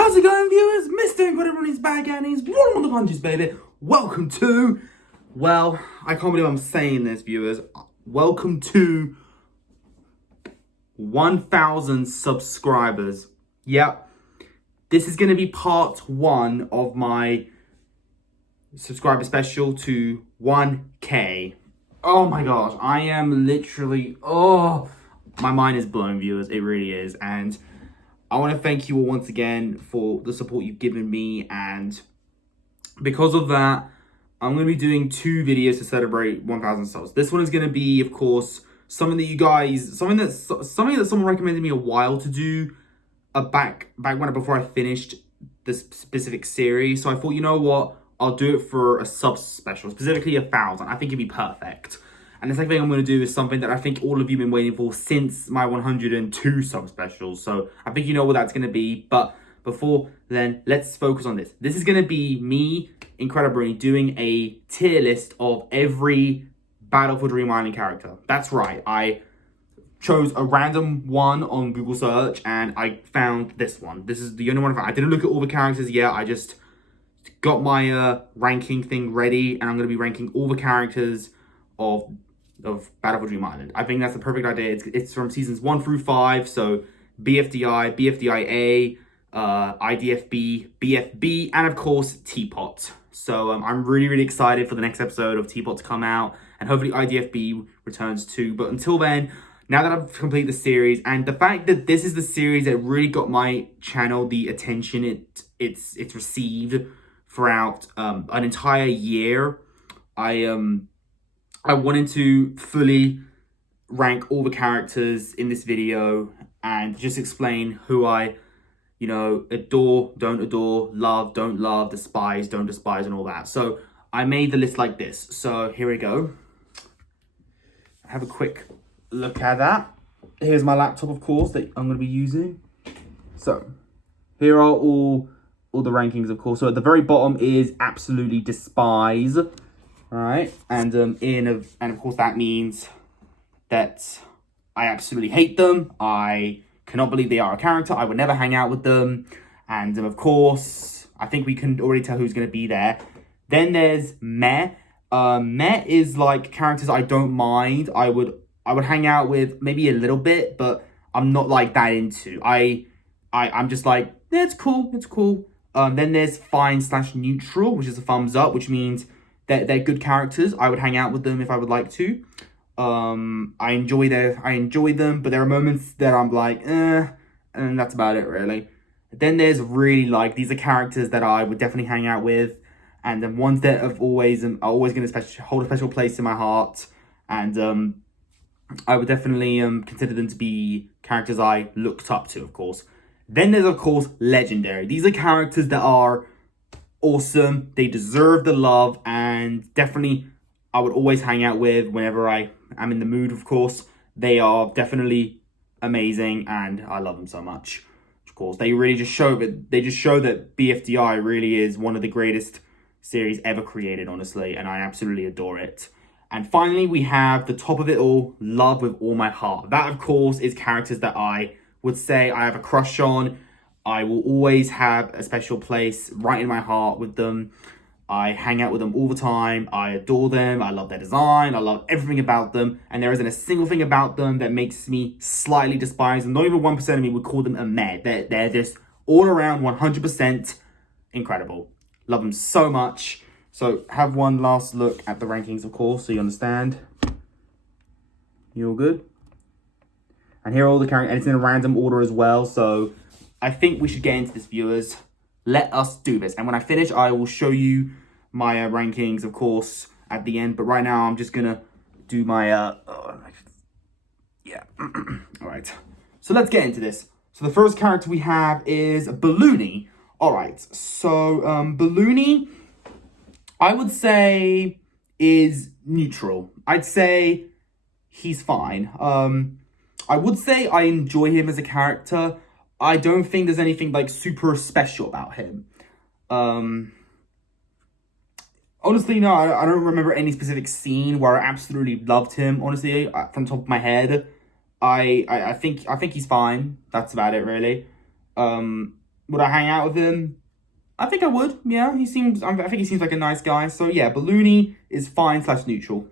How's it going, viewers? Mr. Incredi-Brony's back and he's rolling on the punches, baby. Welcome to, well, I can't believe I'm saying this, viewers. Welcome to 1,000 subscribers. Yep. This is going to be part 1 of my subscriber special to 1K. Oh my gosh, I am literally, my mind is blown, viewers. It really is. And I want to thank you all once again for the support you've given me, and because of that, I'm going to be doing 2 videos to celebrate 1,000 subs. This one is going to be, of course, something that someone recommended me a while to do, before I finished this specific series. So I thought, you know what, I'll do it for a sub special, specifically 1,000. I think it'd be perfect. And the second thing I'm going to do is something that I think all of you have been waiting for since my 102 sub specials. So I think you know what that's going to be. But before then, let's focus on this. This is going to be me, Incredi-Brony, doing a tier list of every Battle for Dream Island character. That's right. I chose a random one on Google search and I found this one. This is the only one I found. I didn't look at all the characters yet. I just got my ranking thing ready, and I'm going to be ranking all the characters of Battle for Dream Island. I think that's the perfect idea. It's from seasons 1 through 5, so BFDI, BFDIA, IDFB, BFB, and of course Teapot. So I'm really excited for the next episode of Teapot to come out, and hopefully IDFB returns too. But until then, now that I've completed the series, and the fact that this is the series that really got my channel the attention it's received throughout an entire year, I wanted to fully rank all the characters in this video and just explain who I, adore, don't adore, love, don't love, despise, don't despise, and all that. So I made the list like this. So here we go. Have a quick look at that. Here's my laptop, of course, that I'm going to be using. So here are all the rankings, of course. So at the very bottom is absolutely despise. All right, and of course that means that I absolutely hate them. I cannot believe they are a character. I would never hang out with them. And of course, I think we can already tell who's going to be there. Then there's meh. Meh is like characters I don't mind. I would hang out with maybe a little bit, but I'm not like that into. I'm just like, yeah, it's cool. Then there's fine/neutral, which is a thumbs up, which means they're good characters. I would hang out with them if I would like to. I enjoy them, but there are moments that I'm like, and that's about it, really. Then there's really these are characters that I would definitely hang out with, and then ones that are always going to hold a special place in my heart, and I would definitely consider them to be characters I looked up to, of course. Then there's, of course, legendary. These are characters that are awesome. They deserve the love, and definitely I would always hang out with whenever I am in the mood, of course. They are definitely amazing, and I love them so much. Of course, they just show that BFDI really is one of the greatest series ever created, honestly, and I absolutely adore it. And finally, we have the top of it all, love with all my heart. That, of course, is characters that I would say I have a crush on. I will always have a special place right in my heart with them. I hang out with them all the time. I adore them. I love their design. I love everything about them. And there isn't a single thing about them that makes me slightly despise them. Not even 1% of me would call them a meh. They're just all around 100% incredible. Love them so much. So have one last look at the rankings, of course, so you understand. You all good? And here are all the characters. And it's in a random order as well. So I think we should get into this, viewers. Let us do this. And when I finish, I will show you my rankings, of course, at the end. But right now, I'm just going to do my... yeah. All right. So let's get into this. So the first character we have is Blocky. All right. So Blocky, I would say, is neutral. I'd say he's fine. I would say I enjoy him as a character. I don't think there's anything super special about him. Honestly, no, I don't remember any specific scene where I absolutely loved him. Honestly, from the top of my head, I think he's fine. That's about it, really. Would I hang out with him? I think I would. Yeah, I think he seems like a nice guy. So yeah, Balloony is fine / neutral.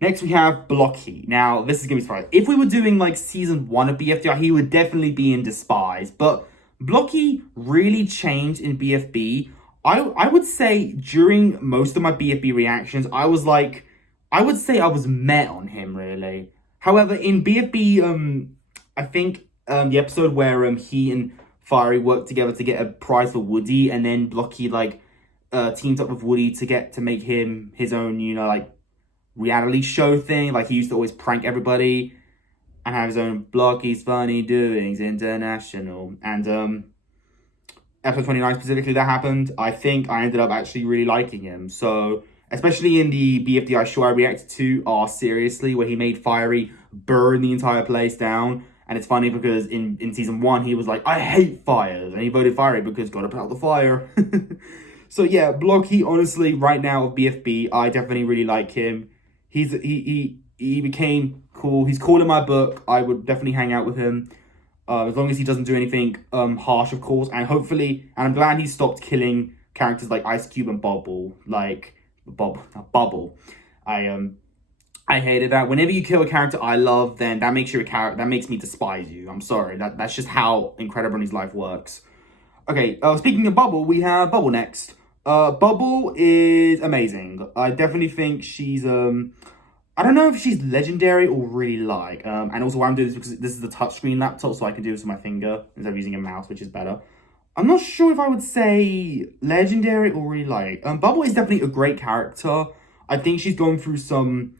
Next, we have Blocky. Now, this is going to be surprising. If we were doing, like, Season 1 of BFDI, he would definitely be in Despise. But Blocky really changed in BFB. I would say during most of my BFB reactions, I would say I was met on him, really. However, in BFB, I think the episode where he and Firey worked together to get a prize for Woody, and then Blocky, like, teamed up with Woody to make him his own, you know, like, reality show thing. Like, he used to always prank everybody and have his own Blocky's Funny Doings International. And episode 29 specifically that happened, I think I ended up actually really liking him. So, especially in the BFDI show I reacted to, Seriously, where he made Firey burn the entire place down. And it's funny because in season 1, he was like, I hate fires. And he voted Firey because gotta put out the fire. So yeah, Blocky, honestly, right now of BFB, I definitely really like him. He became cool. He's cool in my book. I would definitely hang out with him. As long as he doesn't do anything harsh, of course. And hopefully, and I'm glad he stopped killing characters like Ice Cube and Bubble. Bubble. I hated that. Whenever you kill a character I love, then that makes you a character. That makes me despise you. I'm sorry. That's just how Incredi-Brony's life works. Okay, speaking of Bubble, we have Bubble next. Bubble is amazing. I definitely think she's, I don't know if she's legendary or really like. And also why I'm doing this because this is the touchscreen laptop, so I can do this with my finger instead of using a mouse, which is better. I'm not sure if I would say legendary or really like. Bubble is definitely a great character. I think she's going through some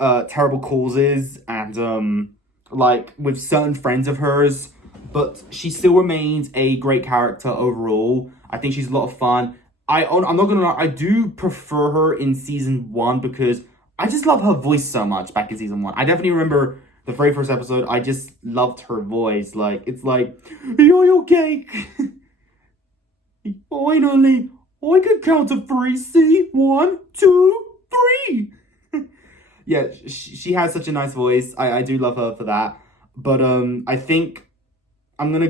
terrible causes and like with certain friends of hers, but she still remains a great character overall. I think she's a lot of fun. I'm not gonna lie, I do prefer her in season 1 because I just love her voice so much back in season 1. I definitely remember the very first episode. I just loved her voice. Like, it's like, yo cake. Finally, I can count to 3. See, 1, 2, 3. Yeah, she has such a nice voice. I do love her for that. But I think I'm gonna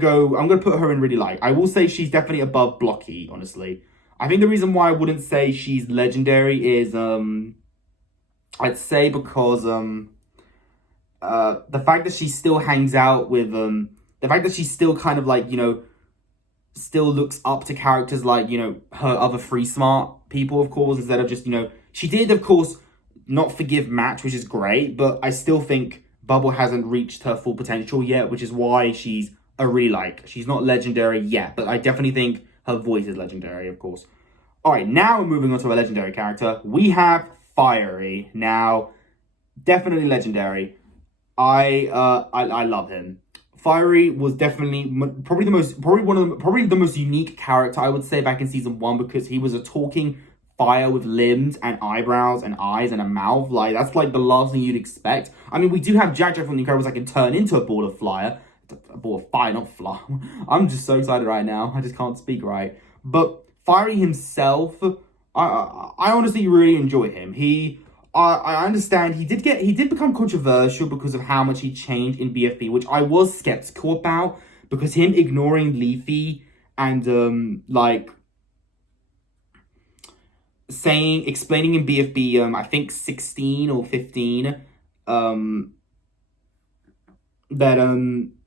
put her in really like. I will say she's definitely above Blocky, honestly. I think the reason why I wouldn't say she's legendary is I'd say because the fact that she still hangs out with the fact that she still kind of like, you know, still looks up to characters like, you know, her other free smart people, of course, instead of just, you know, she did of course not forgive Match, which is great, but I still think Bubble hasn't reached her full potential yet, which is why she's a really like. She's not legendary yet, but I definitely think her voice is legendary, of course. All right, now we're moving on to a legendary character. We have Firey. Now, definitely legendary. I love him. Firey was definitely probably the most unique character I would say back in season 1 because he was a talking fire with limbs and eyebrows and eyes and a mouth. Like, that's like the last thing you'd expect. I mean, we do have Jack from The Incredibles that can turn into a ball of fire. A ball of fire, not fly. I'm just so excited right now. I just can't speak right. But Firey himself, I honestly really enjoy him. I understand he did become controversial because of how much he changed in BFB, which I was skeptical about because him ignoring Leafy and like explaining in BFB I think 16 or 15 that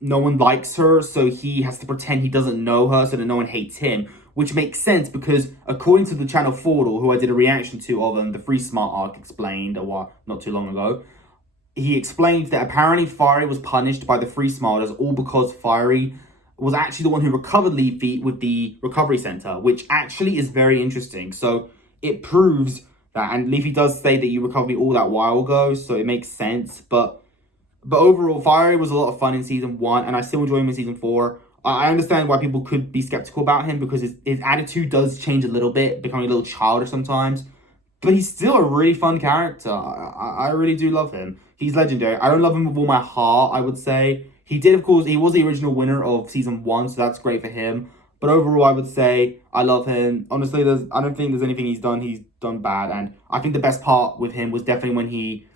no one likes her, so he has to pretend he doesn't know her so that no one hates him, which makes sense because according to the channel Fordle, who I did a reaction to of the Free Smart arc explained a while not too long ago, he explained that apparently Firey was punished by the Free Smarters all because Firey was actually the one who recovered Leafy with the recovery center, which actually is very interesting. So it proves that, and Leafy does say that you recovered me all that while ago, so it makes sense. But overall, Firey was a lot of fun in season 1, and I still enjoy him in season 4. I understand why people could be skeptical about him because his attitude does change a little bit, becoming a little childish sometimes. But he's still a really fun character. I really do love him. He's legendary. I don't love him with all my heart, I would say. He did, of course, he was the original winner of season 1, so that's great for him. But overall, I would say I love him. Honestly, I don't think there's anything he's done bad. And I think the best part with him was definitely when he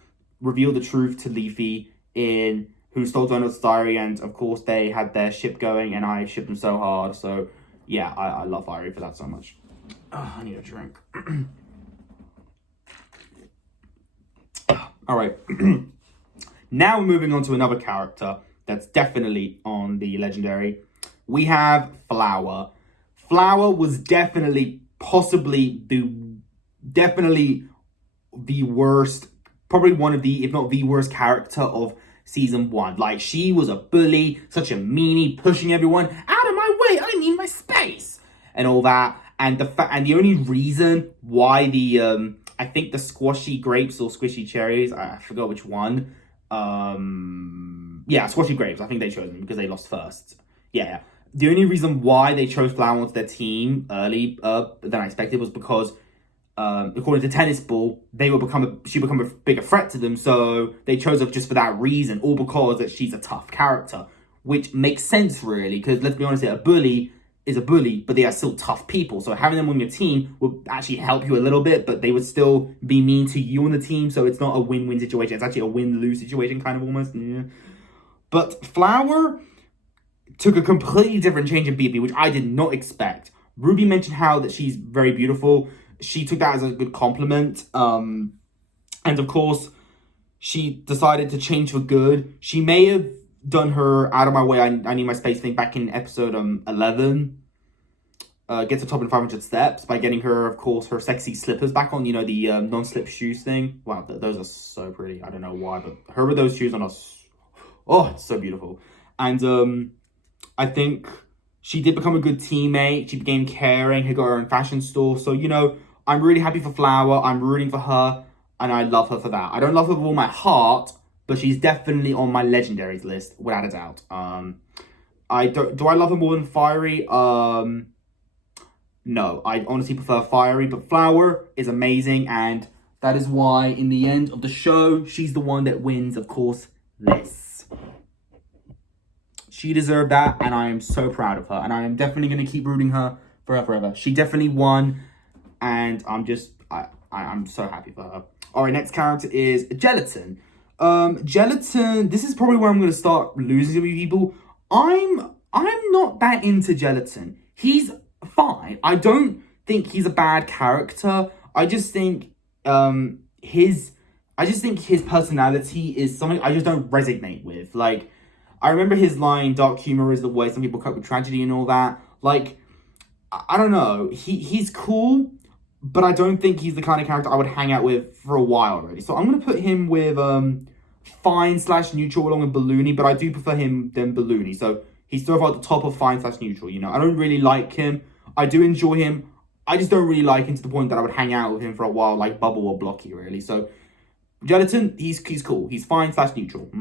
revealed the truth to Leafy in Who Stole Donald's Diary. And, of course, they had their ship going, and I shipped them so hard. So, yeah, I love Firey for that so much. Oh, I need a drink. All right. Now we're moving on to another character that's definitely on the legendary. We have Flower. Flower was definitely, possibly definitely the worst, probably one of the, if not the worst character of season 1. Like, she was a bully, such a meanie, pushing everyone out of my way. I need my space and all that. And the only reason why the I think the squashy grapes or squishy cherries, I forgot which one. Yeah, squashy grapes. I think they chose them because they lost first. Yeah. The only reason why they chose Flower onto their team early than I expected was because, according to Tennis Ball, she become a bigger threat to them, so they chose her just for that reason, all because that she's a tough character, which makes sense really, because let's be honest here, a bully is a bully, but they are still tough people, so having them on your team would actually help you a little bit, but they would still be mean to you on the team, so it's not a win-win situation, it's actually a win-lose situation, kind of almost, yeah. But Flower took a completely different change in BFB, which I did not expect. Ruby mentioned how that she's very beautiful. She took that as a good compliment. And of course, she decided to change for good. She may have done her out of my way, I need my space thing back in episode 11. Get to top in 500 steps by getting her, of course, her sexy slippers back on, you know, the non-slip shoes thing. Wow, those are so pretty. I don't know why, but her with those shoes on us, oh, it's so beautiful. And I think she did become a good teammate. She became caring. She got her own fashion store. So, you know, I'm really happy for Flower. I'm rooting for her. And I love her for that. I don't love her with all my heart, but she's definitely on my legendaries list, without a doubt. Do I love her more than Firey? No, I honestly prefer Firey, but Flower is amazing. And that is why, in the end of the show, she's the one that wins, of course, this. She deserved that, and I am so proud of her. And I am definitely going to keep rooting her for her forever. She definitely won, and I'm so happy for her. All right, next character is Gelatin. Gelatin, this is probably where I'm going to start losing some people. I'm not that into Gelatin. He's fine. I don't think he's a bad character. I just think his personality is something I just don't resonate with. Like, I remember his line, dark humor is the way some people cope with tragedy and all that. Like, I don't know. He's cool, but I don't think he's the kind of character I would hang out with for a while already. So I'm going to put him with fine/neutral along with Balloony, but I do prefer him than Balloony. So he's still at the top of fine/neutral, you know. I don't really like him. I do enjoy him. I just don't really like him to the point that I would hang out with him for a while like Bubble or Blocky, really. So Gelatin, he's cool. He's fine/neutral.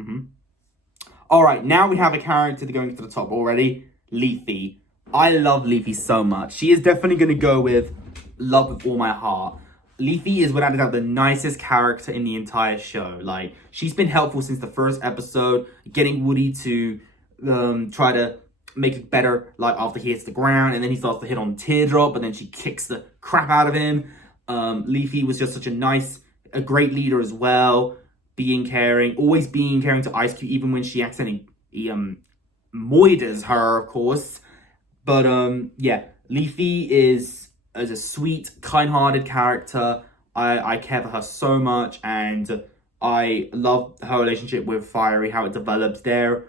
All right, now we have a character going to the top already, Leafy. I love Leafy so much. She is definitely going to go with love with all my heart. Leafy is without a doubt the nicest character in the entire show. Like, she's been helpful since the first episode, getting Woody to try to make it better, like after he hits the ground, and then he starts to hit on Teardrop, but then she kicks the crap out of him. Leafy was just such a great leader as well. Always being caring to Ice Cube, even when she accidentally moiders her, of course. But yeah, Leafy is a sweet, kind-hearted character. I care for her so much, and I love her relationship with Firey, how it develops there.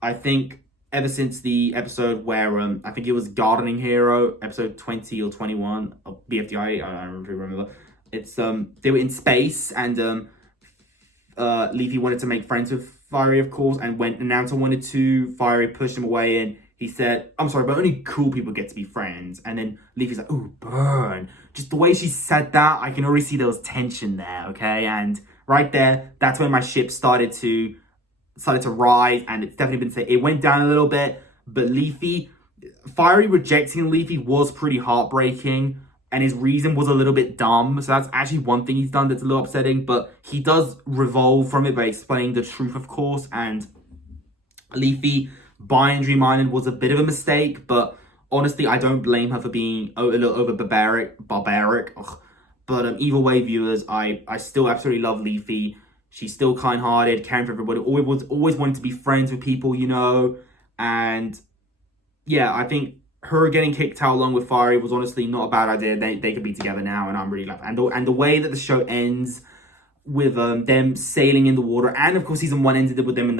I think ever since the episode where I think it was Gardening Hero, episode 20 or 21 of BFDI, I don't really remember. It's they were in space, and Leafy wanted to make friends with Firey, of course, and when Announcer wanted to, Firey pushed him away, and he said, I'm sorry, but only cool people get to be friends. And then Leafy's like, ooh, burn. Just the way she said that, I can already see there was tension there, okay? And right there, that's when my ship started to rise, and it's definitely been said. It went down a little bit, but Firey rejecting Leafy was pretty heartbreaking, and his reason was a little bit dumb. So that's actually one thing he's done that's a little upsetting, but he does revolve from it by explaining the truth, of course. And Leafy buying Dream Island was a bit of a mistake, but honestly, I don't blame her for being a little over barbaric. Ugh. But either way, viewers, I still absolutely love Leafy. She's still kind-hearted, caring for everybody, always wanted to be friends with people, you know. And yeah, I think her getting kicked out along with Firey was honestly not a bad idea. They could be together now, and I'm really glad. And the way that the show ends with them sailing in the water, and of course season 1 ended with them in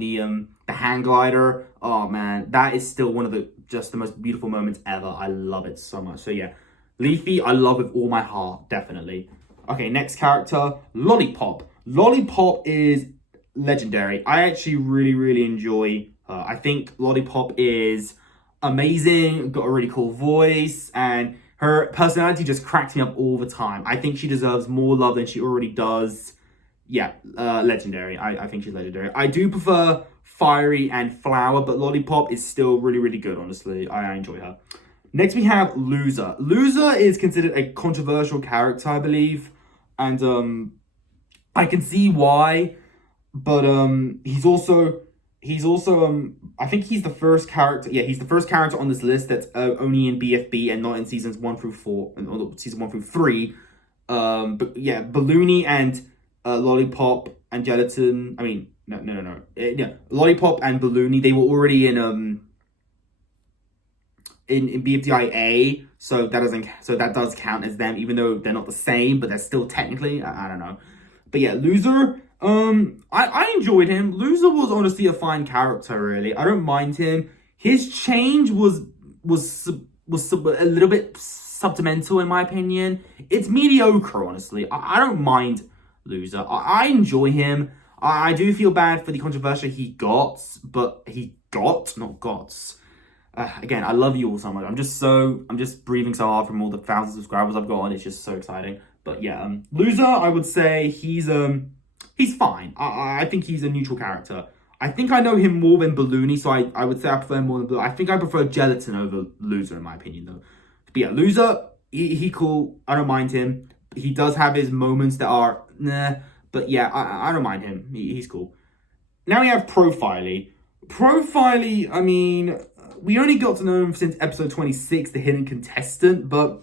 the hang glider. Oh man, that is still one of the most beautiful moments ever. I love it so much. So yeah, Leafy, I love with all my heart, definitely. Okay, next character, Lollipop. Lollipop is legendary. I actually really enjoy her. I think Lollipop is amazing, got a really cool voice, and her personality just cracks me up all the time. I think she deserves more love than she already does. Yeah, legendary. I think she's legendary. I do prefer Firey and Flower, but Lollipop is still really good, honestly. I enjoy her. Next, we have Loser. Loser is considered a controversial character, I believe. And I can see why. But he's also I think he's the first character. Yeah, he's the first character on this list that's only in BFB and not in seasons 1 through 4 and season 1 through 3. But yeah, Balloony and Lollipop and Gelatin. I mean, no. Yeah, Lollipop and Balloony. They were already in BFDI A, so that does count as them, even though they're not the same, but they're still technically. I don't know. But yeah, Loser. I enjoyed him. Loser was honestly a fine character, really. I don't mind him. His change was a little bit subtimental, in my opinion. It's mediocre, honestly. I don't mind Loser. I enjoy him. I do feel bad for the controversy he got, but not got. Again, I love you all so much. I'm just breathing so hard from all the 1,000 subscribers I've got, and it's just so exciting. But yeah, Loser, I would say he's fine. I think he's a neutral character. I think I know him more than Balloony, so I would say I prefer him more than Balloony. I think I prefer Gelatin over Loser, in my opinion, though. But yeah, Loser, he cool. I don't mind him. He does have his moments that are nah, but yeah, I don't mind him. He's cool. Now we have Firey. Firey, I mean, we only got to know him since episode 26, The Hidden Contestant, but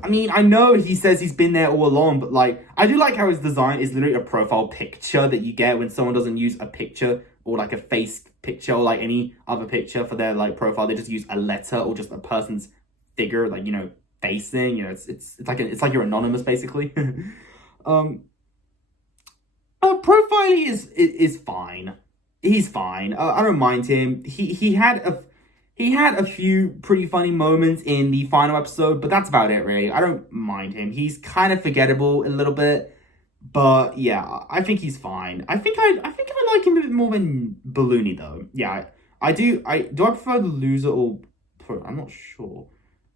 I mean, I know he says he's been there all along, but like, I do like how his design is literally a profile picture that you get when someone doesn't use a picture or like a face picture or like any other picture for their like profile. They just use a letter or just a person's figure, like, you know, face thing. You know, it's like you're anonymous basically. Profile is fine. He's fine. I don't mind him. He had a few pretty funny moments in the final episode, but that's about it, really. I don't mind him. He's kind of forgettable a little bit, but yeah, I think he's fine. I think I like him a bit more than Balloony, though. Yeah, I do. I prefer the Loser or I'm not sure.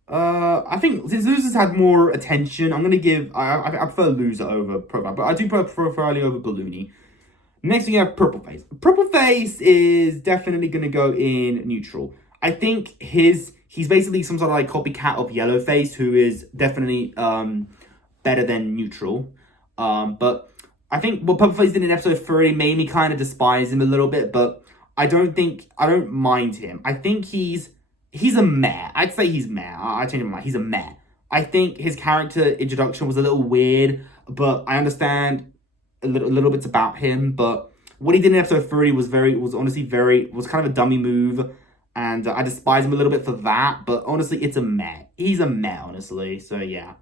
I think since Loser's had more attention, I'm gonna give. I prefer Loser over Profile, but I do prefer Firey over Balloony. Next, we have Purple Face. Purple Face is definitely gonna go in neutral. I think he's basically some sort of like copycat of Yellowface, who is definitely better than neutral. But I think what Purple Face did in episode 3 made me kind of despise him a little bit, but I don't mind him. I think he's a meh. I'd say he's meh. I changed my mind. He's a meh. I think his character introduction was a little weird, but I understand a little bits about him. But what he did in episode 3 was kind of a dummy move. And I despise him a little bit for that. But honestly, it's a meh. He's a meh, honestly. So, yeah.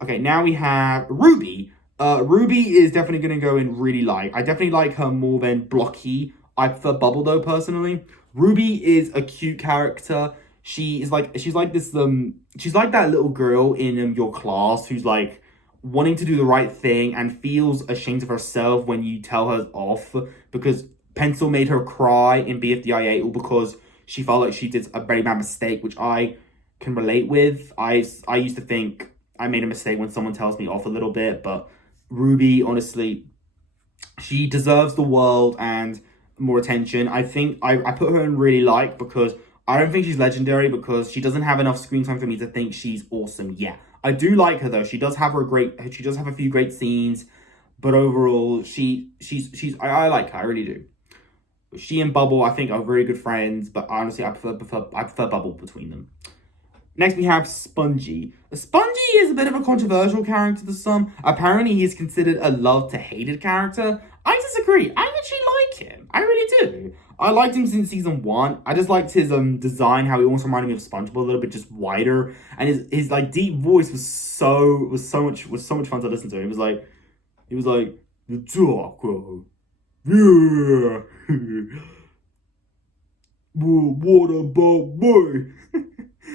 Okay, now we have Ruby. Ruby is definitely going to go in really light. I definitely like her more than Blocky. I prefer Bubble, though, personally. Ruby is a cute character. She's like that little girl in your class who's, like, wanting to do the right thing and feels ashamed of herself when you tell her off. Because Pencil made her cry in BFDI 8 or because she felt like she did a very bad mistake, which I can relate with. I used to think I made a mistake when someone tells me off a little bit, but Ruby, honestly, she deserves the world and more attention. I think I put her in really light because I don't think she's legendary because she doesn't have enough screen time for me to think she's awesome yet. I do like her though. She does have a few great scenes, but overall, I like her. I really do. She and Bubble, I think, are very good friends, but honestly, I prefer Bubble between them. Next, we have Spongy. Spongy is a bit of a controversial character to some. Apparently, he's considered a loved to hated character. I disagree. I actually like him. I really do. I liked him since season 1. I just liked his design, how he almost reminded me of SpongeBob a little bit, just wider, and his like deep voice was so much fun to listen to. He was like the taco, yeah. What about me?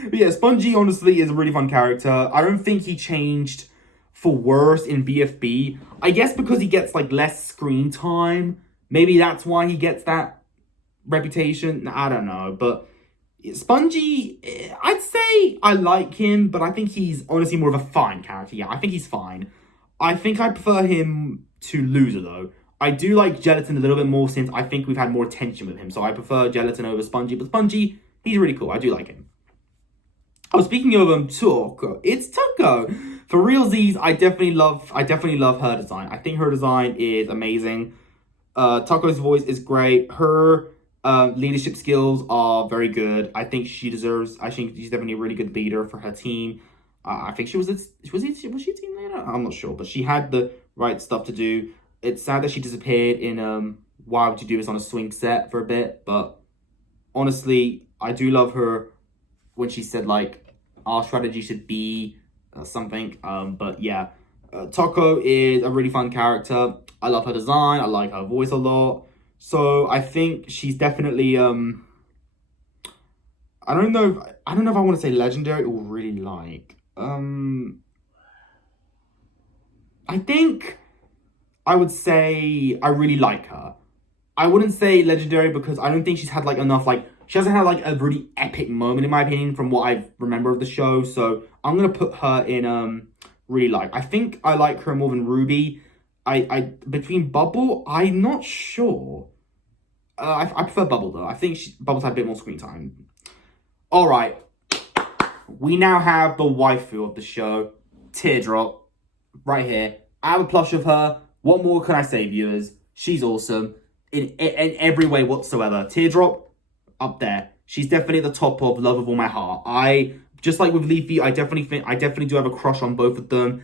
But yeah, Spongy honestly is a really fun character. I don't think he changed for worse in BFB. I guess because he gets like less screen time. Maybe that's why he gets that reputation. I don't know. But Spongy, I'd say I like him, but I think he's honestly more of a fine character. Yeah, I think he's fine. I think I prefer him to Loser though. I do like Gelatin a little bit more since I think we've had more attention with him. So I prefer Gelatin over Spongy. But Spongy, he's really cool. I do like him. Oh, speaking of Taco, it's Taco. For realsies, I definitely love her design. I think her design is amazing. Taco's voice is great. Her leadership skills are very good. I think she's definitely a really good leader for her team. I think she was she a team leader? I'm not sure, but she had the right stuff to do. It's sad that she disappeared in Why Would You Do This on a Swing set for a bit, but honestly, I do love her when she said like our strategy should be something. But yeah, Taco is a really fun character. I love her design. I like her voice a lot. So I think she's definitely I don't know if I want to say legendary or really like. I think I would say I really like her. I wouldn't say legendary because I don't think she's had like enough like. She hasn't had like a really epic moment in my opinion from what I remember of the show. So I'm gonna put her in really like. I think I like her more than Ruby. I between Bubble, I'm not sure. I prefer Bubble though. I think Bubble's had a bit more screen time. All right, we now have the waifu of the show, Teardrop, right here. I have a plush of her. What more can I say, viewers? She's awesome in every way whatsoever. Teardrop. Up there. She's definitely at the top of Love of All My Heart. I just like with Leafy, I definitely do have a crush on both of them.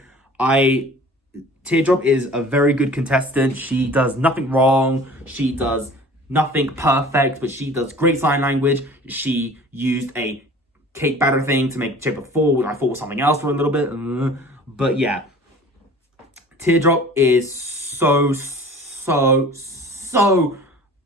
Teardrop is a very good contestant. She does nothing wrong. She does nothing perfect, but she does great sign language. She used a cake batter thing to make shape of 4, which I thought was something else for a little bit. But yeah. Teardrop is so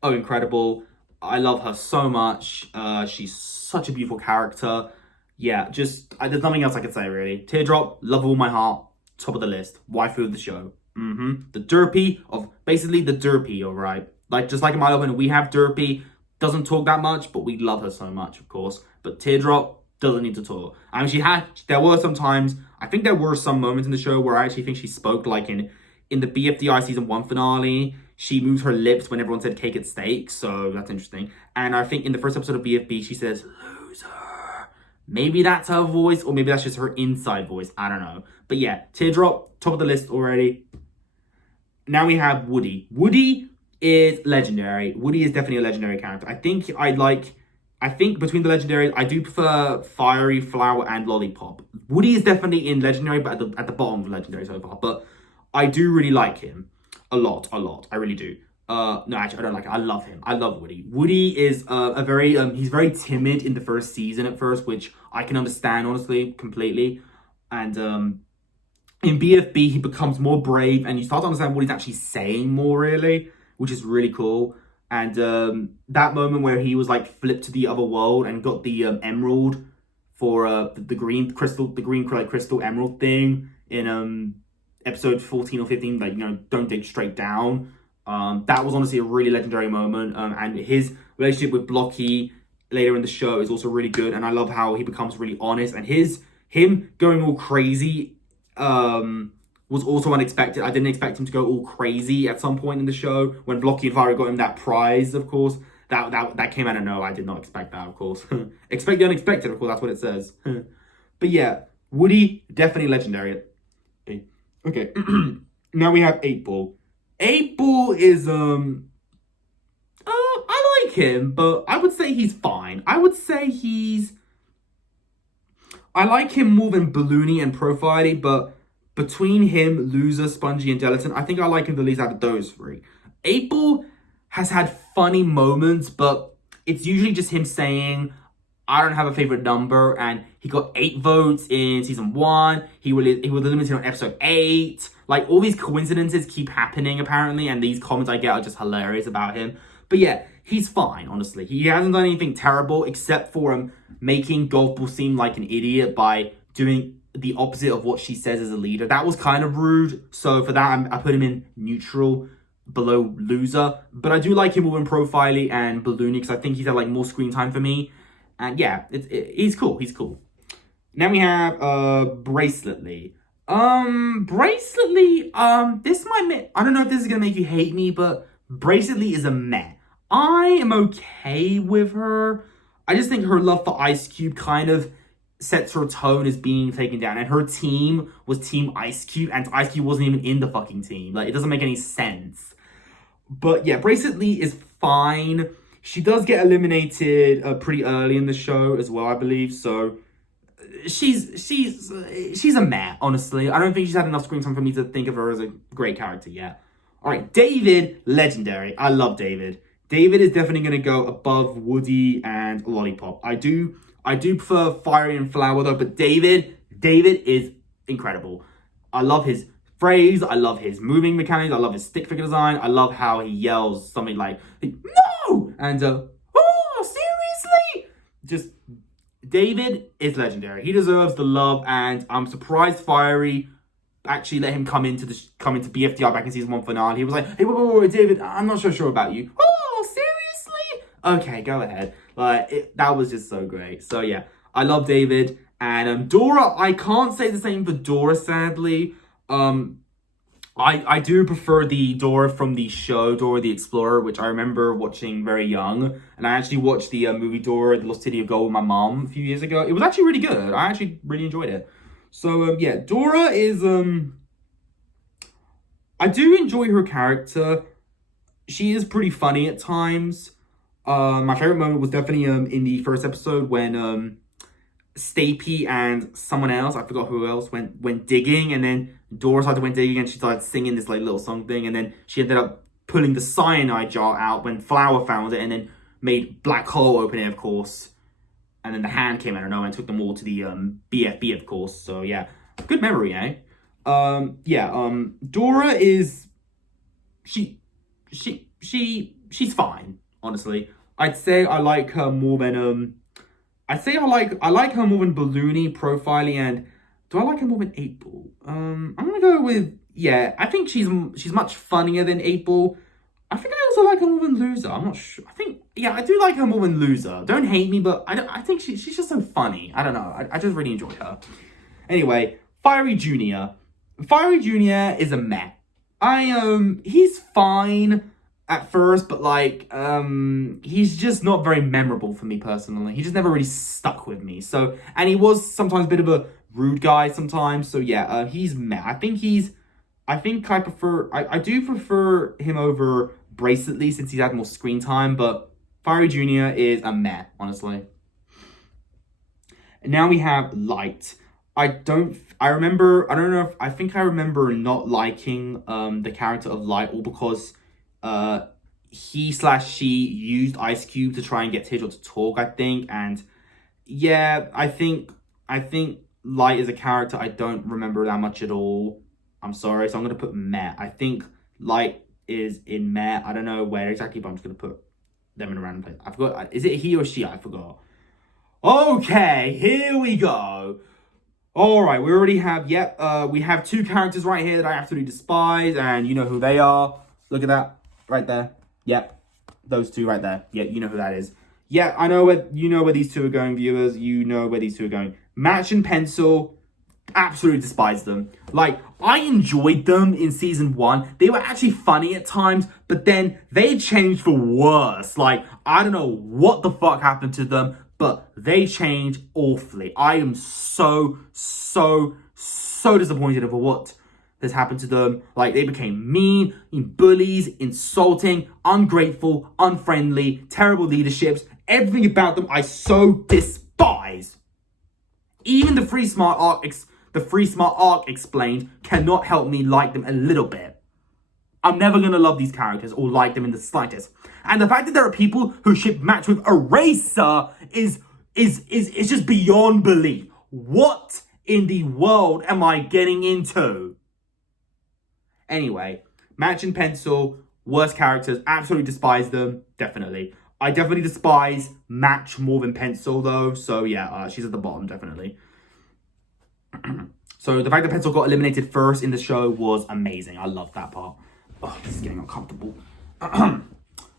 incredible. I love her so much. She's such a beautiful character. Yeah, just there's nothing else I could say really. Teardrop, Love of All My Heart, top of the list. Waifu of the show. The derpy of basically the derpy, alright. Like just like in Milo, when we have derpy, doesn't talk that much, but we love her so much, of course. But Teardrop doesn't need to talk. I mean, there were some times. I think there were some moments in the show where I actually think she spoke, like in the BFDI season 1 finale. She moved her lips when everyone said cake at stake, so that's interesting. And I think in the first episode of BFB, she says, loser. Maybe that's her voice, or maybe that's just her inside voice. I don't know. But yeah, Teardrop, top of the list already. Now we have Woody. Woody is legendary. Woody is definitely a legendary character. I think between the legendaries, I do prefer Firey, Flower, and Lollipop. Woody is definitely in legendary, but at the bottom of legendary so far. But I do really like him. A lot. I really do. No, actually, I don't like it. I love him. I love Woody. Woody is he's very timid in the first season at first, which I can understand, honestly, completely. And in BFB, he becomes more brave, and you start to understand what he's actually saying more, really, which is really cool. And that moment where he was like flipped to the other world and got the emerald for the green crystal emerald thing in episode 14 or 15, like, don't dig straight down. That was honestly a really legendary moment. And his relationship with Blocky later in the show is also really good. And I love how he becomes really honest. And him going all crazy was also unexpected. I didn't expect him to go all crazy at some point in the show when Blocky and Firey got him that prize, of course. That came out of nowhere. I did not expect that, of course. Expect the unexpected, of course, that's what it says. But yeah, Woody, definitely legendary. Okay, now we have 8-Ball. 8-Ball is, I like him, but I would say he's fine. I like him more than Balloony and Profiley, but between him, Loser, Spongy, and Gelatin, I think I like him the least out of those 3. April has had funny moments, but it's usually just him saying, I don't have a favorite number, and he got 8 votes in season 1. He was eliminated on episode 8. Like, all these coincidences keep happening, apparently, and these comments I get are just hilarious about him. But yeah, he's fine, honestly. He hasn't done anything terrible, except for making Golf Ball seem like an idiot by doing the opposite of what she says as a leader. That was kind of rude, so for that, I put him in neutral, below loser. But I do like him more than Firey and Balloony, because I think he's had, like, more screen time for me. And yeah, he's cool. He's cool. Now we have Braceletly. Braceletly, this might I don't know if this is gonna make you hate me, but Braceletly is a meh. I am okay with her. I just think her love for Ice Cube kind of sets her tone as being taken down. And her team was Team Ice Cube, and Ice Cube wasn't even in the fucking team. Like, it doesn't make any sense. But yeah, Braceletly is fine. She does get eliminated pretty early in the show as well, I believe. So she's a meh, honestly. I don't think she's had enough screen time for me to think of her as a great character yet. All right, David, legendary. I love David. David is definitely going to go above Woody and Lollipop. I do prefer Firey and Flower though, but David is incredible. I love his phrase. I love his moving mechanics. I love his stick figure design. I love how he yells something like, no! And, oh, seriously? Just, David is legendary. He deserves the love, and I'm surprised Firey actually let him come into BFDI back in season 1 finale. He was like, hey, wait, David, I'm not so sure about you. Oh, seriously? Okay, go ahead. Like, that was just so great. So, yeah, I love David. And Dora, I can't say the same for Dora, sadly. I do prefer the Dora from the show, Dora the Explorer, which I remember watching very young. And I actually watched the movie Dora, The Lost City of Gold with my mom a few years ago. It was actually really good. I actually really enjoyed it. So, yeah, Dora is, I do enjoy her character. She is pretty funny at times. My favorite moment was definitely in the first episode when Stapy and someone else, I forgot who else, went digging, and then Dora started went digging and she started singing this like little song thing, and then she ended up pulling the cyanide jar out when Flower found it, and then made Black Hole open it, of course. And then the hand came out of nowhere and took them all to the BFB, of course. So yeah, good memory, eh? Dora is she's fine, honestly. I'd say I like her more than I like her more than Balloony, Firey, and do I like her more than 8 Ball? I'm gonna go with, yeah, I think she's much funnier than 8 Ball. I think I also like her more than Loser. I'm not sure. I think, yeah, I do like her more than Loser. Don't hate me, but I think she's just so funny. I don't know. I just really enjoy her. Anyway, Firey Jr. Firey Jr. is a meh. He's fine at first, but like, he's just not very memorable for me personally. He just never really stuck with me. So, and he was sometimes a bit of a rude guy sometimes. So yeah, he's meh. I do prefer him over Braceletly since he's had more screen time, but Firey Jr. is a meh, honestly. And now we have Light. I remember not liking the character of Light, all because he/she used Ice Cube to try and get Tidal to talk, I think. And yeah, I think Light is a character I don't remember that much at all. I'm sorry, so I'm gonna put meh. I think Light is in meh. I don't know where exactly, but I'm just gonna put them in a random place. I forgot. Is it he or she? I forgot. Okay, here we go. All right, we already have, we have 2 characters right here that I absolutely despise, and you know who they are. Look at that, right there. Yep, those 2 right there. Yeah, you know who that is. Yeah, I know where these 2 are going, viewers. You know where these 2 are going. Match and Pencil, absolutely despise them. Like, I enjoyed them in season 1. They were actually funny at times, but then they changed for worse. Like, I don't know what the fuck happened to them, but they changed awfully. I am so disappointed over what has happened to them. Like, they became mean, bullies, insulting, ungrateful, unfriendly, terrible leaderships. Everything about them I so despise. Even the Free Smart arc explained cannot help me like them a little bit. I'm never going to love these characters or like them in the slightest. And the fact that there are people who ship Match with Eraser is just beyond belief. What in the world am I getting into? Anyway, Match and Pencil, worst characters, absolutely despise them, definitely. I definitely despise Match more than Pencil though, so yeah, she's at the bottom, definitely. So the fact that Pencil got eliminated first in the show was amazing. I love that part. Oh, this is getting uncomfortable.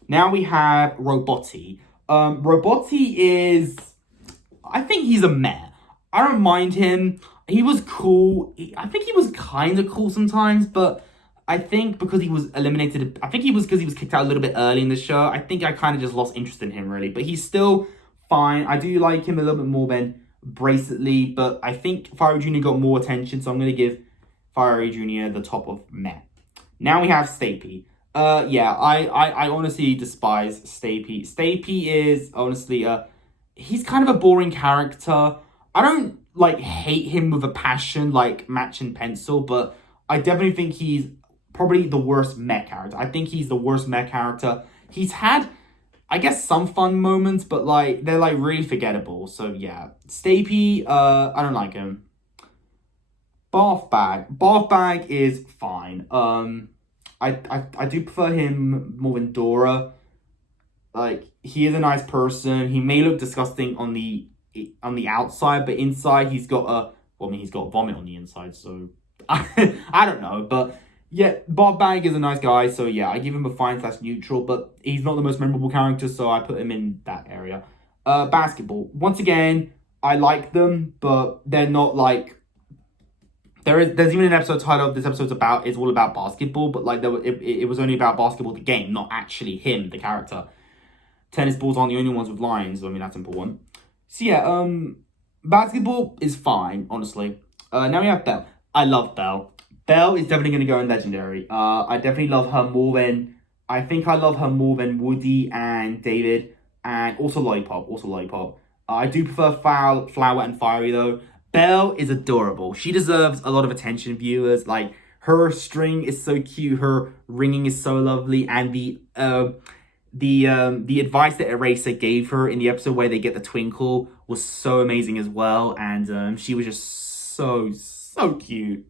Now we have Robotti. Robotti is... I think he's a meh. I don't mind him. He was cool. I think he was kind of cool sometimes, but I think because he was eliminated... I think he was because he was kicked out a little bit early in the show. I think I kind of just lost interest in him, really. But he's still fine. I do like him a little bit more than Braceletly, but I think Firey Jr. got more attention, so I'm going to give Firey Jr. the top of meh. Now we have Stapy. Yeah, I honestly despise Stapy. Stapy is honestly he's kind of a boring character. I don't like hate him with a passion like Match and Pencil, but I definitely think he's probably the worst meh character. I think he's the worst meh character. He's had, I guess, some fun moments, but like they're like really forgettable. So yeah, Stapy, I don't like him. Bath Bag is fine. I do prefer him more than Dora. Like, he is a nice person. He may look disgusting on the outside, but inside he's got he's got vomit on the inside, so I don't know, but yeah, Bath Bag is a nice guy, so yeah, I give him a fine/neutral, but he's not the most memorable character, so I put him in that area. Basketball. Once again, I like them, but they're not like... There's even an episode titled, this episode's about, it's all about basketball, but like it was only about basketball, the game, not actually him, the character. Tennis balls aren't the only ones with lines, I mean, that's important. So yeah, basketball is fine, honestly. Now we have Belle. I love Belle. Belle is definitely going to go in Legendary. I definitely love her more than... I think I love her more than Woody and David, and also Lollipop. I do prefer Flower and Firey, though. Belle is adorable. She deserves a lot of attention, viewers. Like, her string is so cute. Her ringing is so lovely. And the advice that Eraser gave her in the episode where they get the twinkle was so amazing as well. And she was just so cute.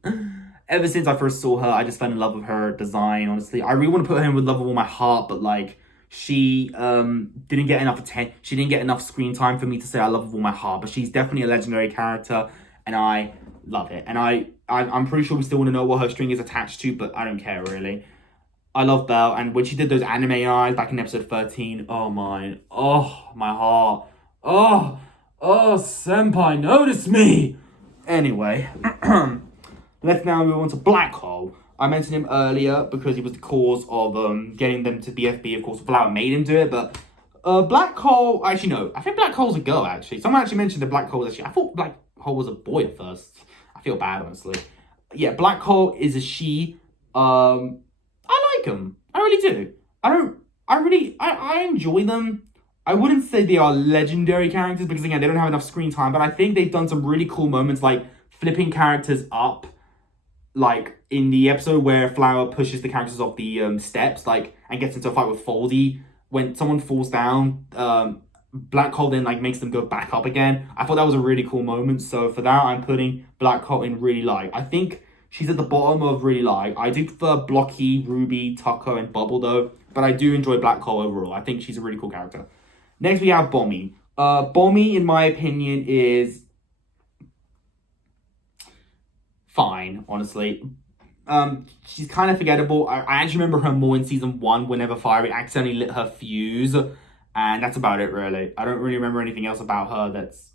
Ever since I first saw her, I just fell in love with her design, honestly. I really want to put her in with love of all my heart, but like... She didn't get enough attention. She didn't get enough screen time for me to say I love with all my heart. But she's definitely a legendary character, and I love it. And I'm pretty sure we still want to know what her string is attached to, but I don't care really. I love Belle, and when she did those anime eyes back in episode 13, oh my heart, oh senpai, notice me. Anyway, let's now move on to Black Hole. I mentioned him earlier because he was the cause of getting them to BFB. Of course, Flower made him do it, but Black Hole... Actually, no. I think Black Hole's a girl, actually. Someone actually mentioned that Black Hole was actually... I thought Black Hole was a boy at first. I feel bad, honestly. Yeah, Black Hole is a she. I like them. I really do. I enjoy them. I wouldn't say they are legendary characters because, again, they don't have enough screen time, but I think they've done some really cool moments, like flipping characters up. Like, in the episode where Flower pushes the characters off the steps, like, and gets into a fight with Foldy, when someone falls down, Black Hole then, like, makes them go back up again. I thought that was a really cool moment, so for that, I'm putting Black Hole in really like. I think she's at the bottom of really like. I do prefer Blocky, Ruby, Tucker, and Bubble, though, but I do enjoy Black Hole overall. I think she's a really cool character. Next, we have Bommy. Bommy, in my opinion, is... fine, honestly. She's kind of forgettable. I actually remember her more in season 1 whenever Firey accidentally lit her fuse, and that's about it, really. I don't really remember anything else about her that's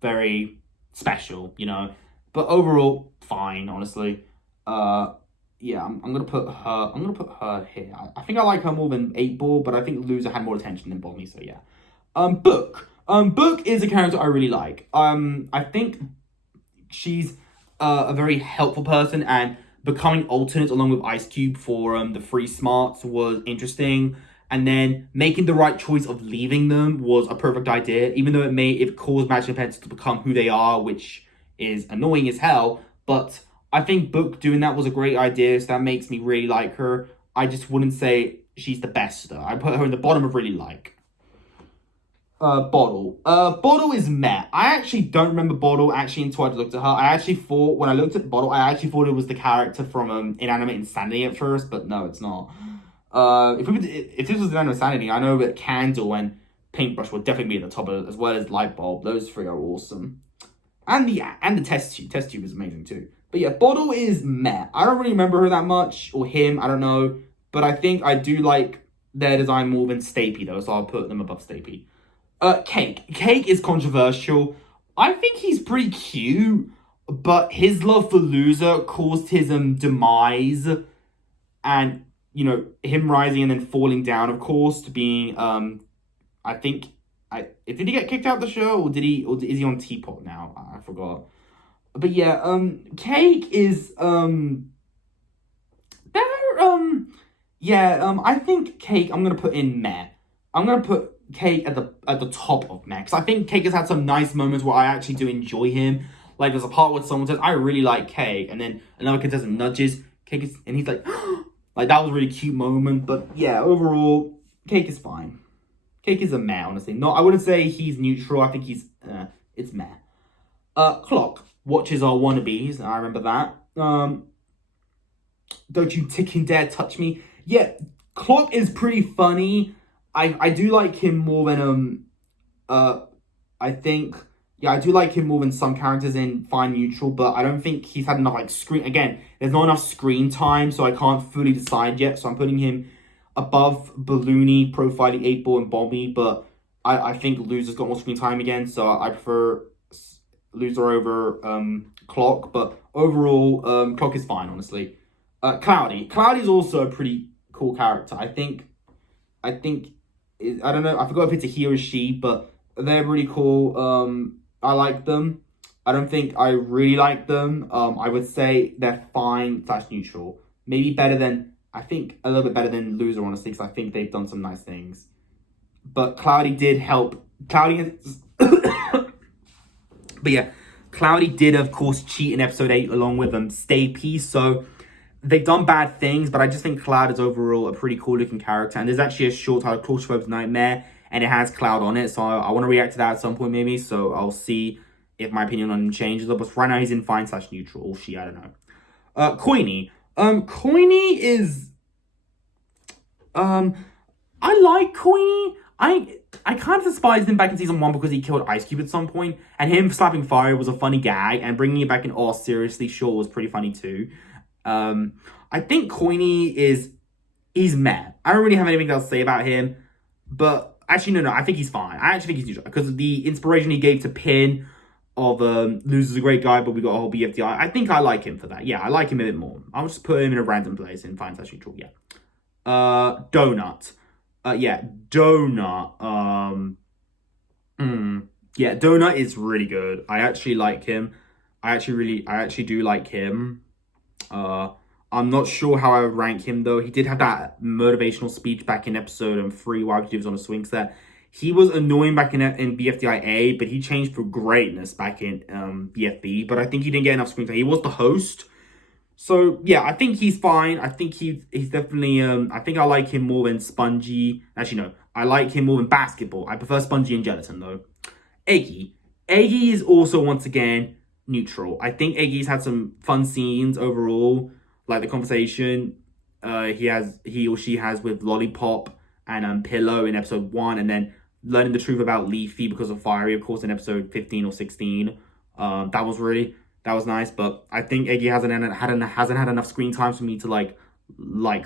very special, you know. But overall, fine, honestly. Yeah, I'm gonna put her here. I think I like her more than 8-Ball, but I think Loser had more attention than Bommy, so yeah. Book. Book is a character I really like. I think she's a very helpful person, and becoming alternate along with Ice Cube for the Free Smarts was interesting, and then making the right choice of leaving them was a perfect idea, even though it caused Match and Pencil to become who they are, which is annoying as hell, but I think Book doing that was a great idea, so that makes me really like her. I just wouldn't say she's the best, though. I put her in the bottom of really like. Bottle. Bottle is meh. I actually don't remember Bottle actually until I looked at her. I actually thought, when I looked at Bottle, I actually thought it was the character from Inanimate Insanity at first, but no, it's not. If this was Inanimate Insanity, I know that Candle and Paintbrush would definitely be at the top of it, as well as Light Bulb. Those three are awesome. And the Test Tube. Test Tube is amazing too. But yeah, Bottle is meh. I don't really remember her that much, or him, I don't know. But I think I do like their design more than Stapy, though, so I'll put them above Stapy. Cake. Cake is controversial. I think he's pretty cute, but his love for Loser caused his demise, and you know him rising and then falling down, of course, to being I think did he get kicked out of the show, or is he on Teapot now? I forgot. But yeah, Cake is I think Cake I'm gonna put in meh. I'm gonna put Cake at the top of meh, because I think Cake has had some nice moments where I actually do enjoy him. Like there's a part where someone says, I really like Cake, and then another contestant nudges Cake and he's like, like that was a really cute moment. But yeah, overall, Cake is fine. Cake is a meh, honestly. No, I wouldn't say he's neutral. I think it's meh. Clock watches our wannabes. I remember that. Don't you ticking dare touch me. Yeah, Clock is pretty funny. I do like him more than I think, yeah, I do like him more than some characters in Fine Neutral, but I don't think he's had enough like screen. Again, there's not enough screen time, so I can't fully decide yet. So I'm putting him above Balloony, Profiley, 8-Ball, and Bomby, but I think Loser's got more screen time again, so I prefer Loser over Clock. But overall, Clock is fine, honestly. Cloudy. Cloudy's also a pretty cool character. I think I don't know, I forgot if it's a he or a she, but they're really cool. I like them. I don't think I really like them. I would say they're fine / neutral. Maybe better than, I think a little bit better than Loser, honestly, because I think they've done some nice things. But Cloudy did help. Cloudy but yeah, Cloudy did, of course, cheat in episode 8 along with Stapy, so they've done bad things, but I just think Cloud is overall a pretty cool looking character. And there's actually a short titled Claustrophobe's Nightmare, and it has Cloud on it, so I want to react to that at some point maybe, so I'll see if my opinion on him changes. But right now he's in fine / neutral, or she, I don't know. Coiny. Coiny is I like Coiny. I kind of despised him back in season 1 because he killed Ice Cube at some point, and him slapping Firey was a funny gag, and bringing it back in all seriously sure was pretty funny too. I think Coiny he's meh. I don't really have anything else to say about him, but actually no, I think he's fine. I actually think he's neutral because of the inspiration he gave to Pin of Loser's a great guy, but we got a whole BFDI. I think I like him for that. Yeah, I like him a bit more. I'll just put him in a random place in fine / neutral. Yeah. Donut. Yeah, Donut. Yeah, Donut is really good. I actually like him. I actually do like him. I'm not sure how I would rank him though. He did have that motivational speech back in episode 3 while he was on a swing set. He was annoying back in BFDI, but he changed for greatness back in BFB. But I think he didn't get enough screen time. He was the host. So yeah, I think he's fine. I think he's definitely I think I like him more than Spongy. Actually no, I like him more than Basketball. I prefer Spongy and Gelatin though. Eggy. Eggy is also once again neutral. I think Eggy's had some fun scenes overall, like the conversation he or she has with Lollipop and Pillow in episode 1, and then learning the truth about Leafy because of Firey, of course, in episode 15 or 16. That was nice, but I think Eggy hasn't had enough screen time for me to like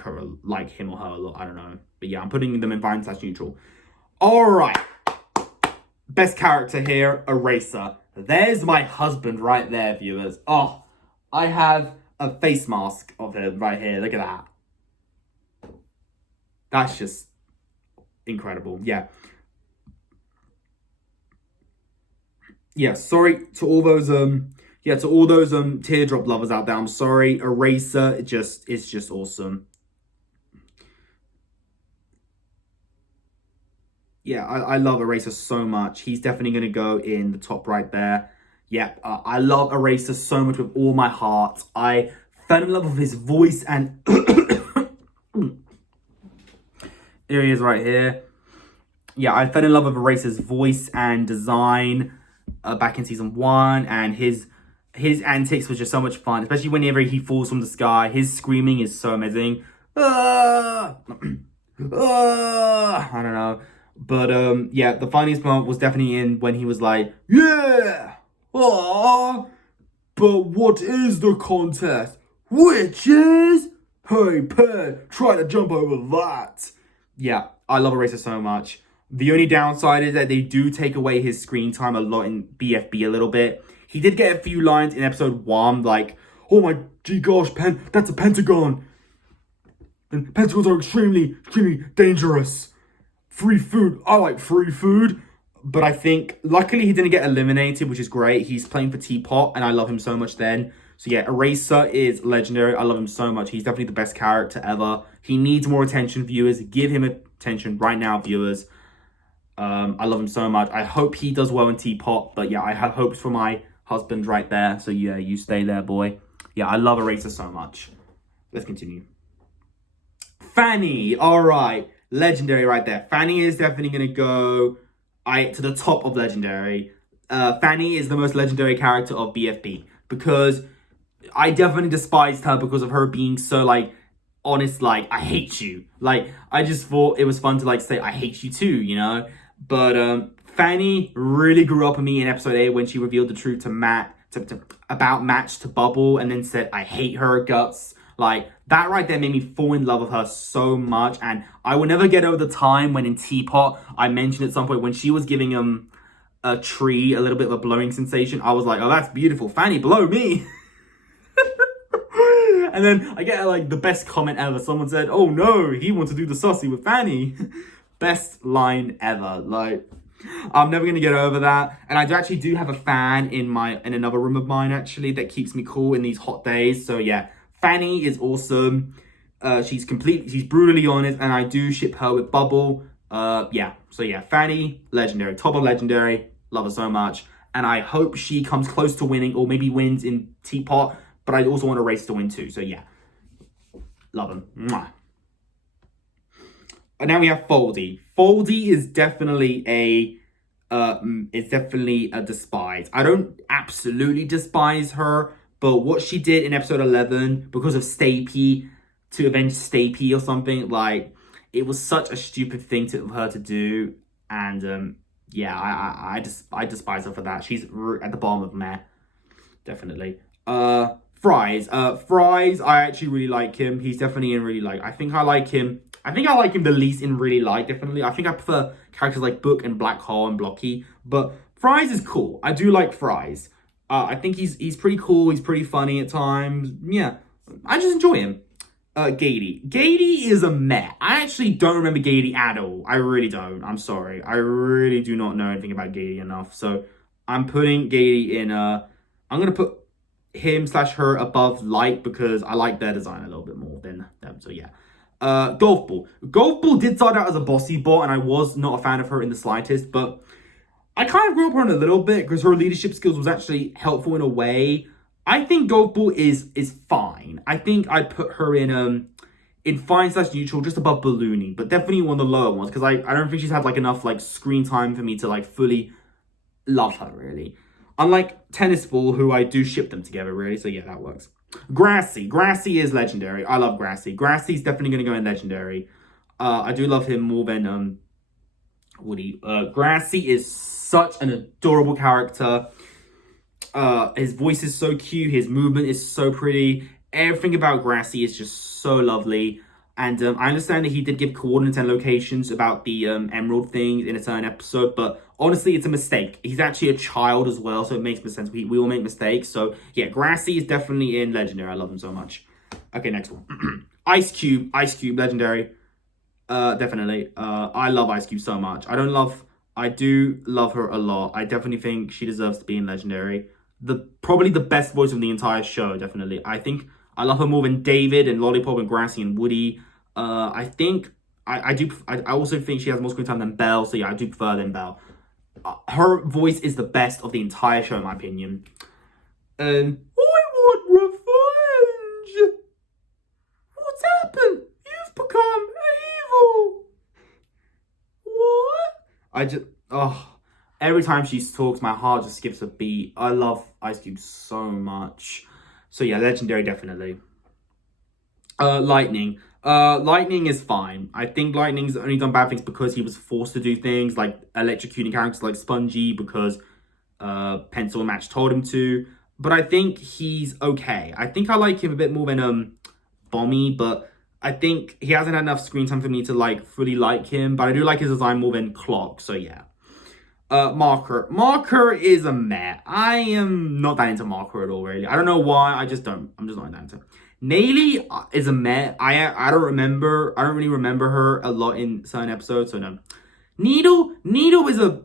him or her a lot. I don't know, but yeah, I'm putting them in fine / neutral. All right, best character here, Eraser. There's my husband right there, viewers. Oh, I have a face mask of him right here. Look at that. That's just incredible. Yeah. Yeah, sorry to all those teardrop lovers out there. I'm sorry. Eraser, it's just awesome. Yeah, I love Eraser so much. He's definitely going to go in the top right there. Yeah, I love Eraser so much with all my heart. I fell in love with his voice and... Here he is right here. Yeah, I fell in love with Eraser's voice and design back in season 1, and his antics was just so much fun, especially whenever he falls from the sky. His screaming is so amazing. I don't know. But yeah, the funniest moment was definitely in when he was like, yeah! Aww! But what is the contest? Witches? Hey, Pet, try to jump over that. Yeah, I love Eraser so much. The only downside is that they do take away his screen time a lot in BFB a little bit. He did get a few lines in episode 1, like, oh my gee gosh, that's a pentagon. And pentagons are extremely dangerous. Free food. I like free food. But I think, luckily he didn't get eliminated, which is great. He's playing for Teapot, and I love him so much then. So yeah, Eraser is legendary. I love him so much. He's definitely the best character ever. He needs more attention, viewers. Give him attention right now, viewers. I love him so much. I hope he does well in Teapot. But yeah, I have hopes for my husband right there. So yeah, you stay there, boy. Yeah, I love Eraser so much. Let's continue. Fanny. All right. Legendary right there. Fanny is definitely going to go to the top of legendary. Fanny is the most legendary character of BFB. Because I definitely despised her because of her being so, like, honest, like, I hate you. Like, I just thought it was fun to, like, say, I hate you too, you know? But Fanny really grew up on me in episode 8 when she revealed the truth to Matt, about Match to Bubble, and then said, I hate her guts. Like, that right there made me fall in love with her so much. And I will never get over the time when in Teapot, I mentioned at some point when she was giving him a tree, a little bit of a blowing sensation. I was like, oh, that's beautiful. Fanny, blow me. And then I get like the best comment ever. Someone said, oh no, he wants to do the saucy with Fanny. Best line ever. Like, I'm never going to get over that. And I actually do have a fan in another room of mine, actually, that keeps me cool in these hot days. So yeah, Fanny is awesome. She's brutally honest, and I do ship her with Bubble. Yeah, so yeah, Fanny, legendary, top of legendary. Love her so much. And I hope she comes close to winning, or maybe wins in Teapot. But I also want a race to win too. So yeah, love him. Mwah. And now we have Foldy. Foldy is definitely a despise. I don't absolutely despise her, but what she did in episode 11 because of Stapy, to avenge Stapy or something, like, it was such a stupid thing for her to do. And yeah, I despise her for that. She's at the bottom of meh, definitely. Fries. Fries, I actually really like him. He's definitely in really like. I think I like him the least in really like, definitely. I think I prefer characters like Book and Black Hole and Blocky. But Fries is cool. I do like Fries. I think he's pretty cool. He's pretty funny at times. Yeah, I just enjoy him. Gady. Gady is a meh. I actually don't remember Gady at all. I really don't. I'm sorry. I really do not know anything about Gady enough. So I'm putting Gady in I'm going to put him/her above Light because I like their design a little bit more than them. So yeah. Golf Ball. Golf Ball did start out as a bossy bot, and I was not a fan of her in the slightest, but I kind of grew up on her a little bit because her leadership skills was actually helpful in a way. I think Golf Ball is fine. I think I'd put her in fine/neutral, just above Balloony, but definitely one of the lower ones because I don't think she's had like enough like screen time for me to like fully love her, really. Unlike Tennis Ball, who I do ship them together, really. So yeah, that works. Grassy. Grassy is legendary. I love Grassy. Grassy's definitely going to go in legendary. I do love him more than Woody. Grassy is such an adorable character. His voice is so cute. His movement is so pretty. Everything about Grassy is just so lovely. And I understand that he did give coordinates and locations about the Emerald thing in a certain episode, but honestly, it's a mistake. He's actually a child as well, so it makes sense. We all make mistakes. So yeah, Grassy is definitely in legendary. I love him so much. Okay, next one. Ice Cube, legendary. Definitely. I love Ice Cube so much. I do love her a lot. I definitely think she deserves to be in legendary. Probably the best voice of the entire show, definitely. I think I love her more than David and Lollipop and Grassy and Woody. I also think she has more screen time than Belle. So yeah, I do prefer than Belle. her voice is the best of the entire show, in my opinion. I want revenge. What's happened? You've become evil. What? Every time she talks, my heart just skips a beat. I love Ice Cube so much. So yeah, legendary, definitely. Lightning. Lightning is fine. I think Lightning's only done bad things because he was forced to do things like electrocuting characters like Spongy because Pencil and Match told him to. But I think he's okay. I think I like him a bit more than Bommy, but I think he hasn't had enough screen time for me to like fully like him. But I do like his design more than Clock, so yeah. Marker. Marker is a meh. I am not that into Marker at all, really. I don't know why. I'm just not that into. Naily is a meh. I don't really remember her a lot in certain episodes, so no. Needle is a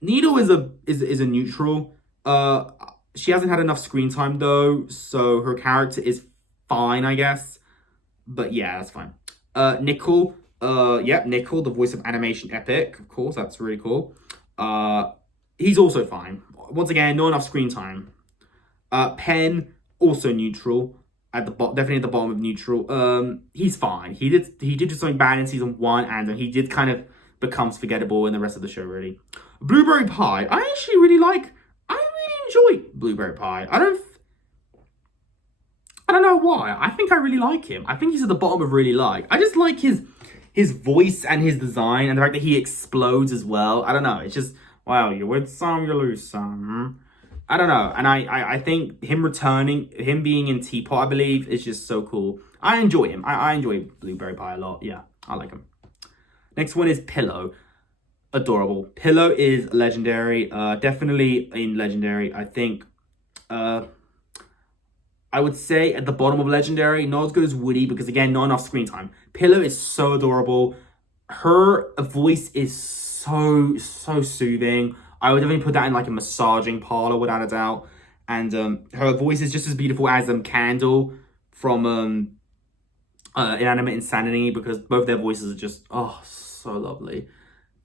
neutral. She hasn't had enough screen time though, so her character is fine, I guess. But yeah, that's fine. Nickel. Nickel, the voice of Animation Epic, of course, that's really cool. He's also fine. Once again, not enough screen time. Pen, also neutral. Definitely at the bottom of neutral. He's fine. He did do something bad in season 1, and he did kind of becomes forgettable in the rest of the show, really. Blueberry Pie. I actually really enjoy Blueberry Pie. I don't know why. I think I really like him. I think he's at the bottom of really like. I just like his voice and his design and the fact that he explodes as well. I don't know. It's just, wow, you win some, you lose some. I don't know. And I think him being in Teapot, I believe, is just so cool. I enjoy him. I enjoy Blueberry Pie a lot. Yeah, I like him. Next one is Pillow. Adorable. Pillow is legendary. Definitely in legendary. I think I would say at the bottom of legendary, not as good as Woody because again, not enough screen time. Pillow is so adorable. Her voice is so soothing. I would definitely put that in like a massaging parlor without a doubt. And her voice is just as beautiful as Candle from Inanimate Insanity because both their voices are just so lovely.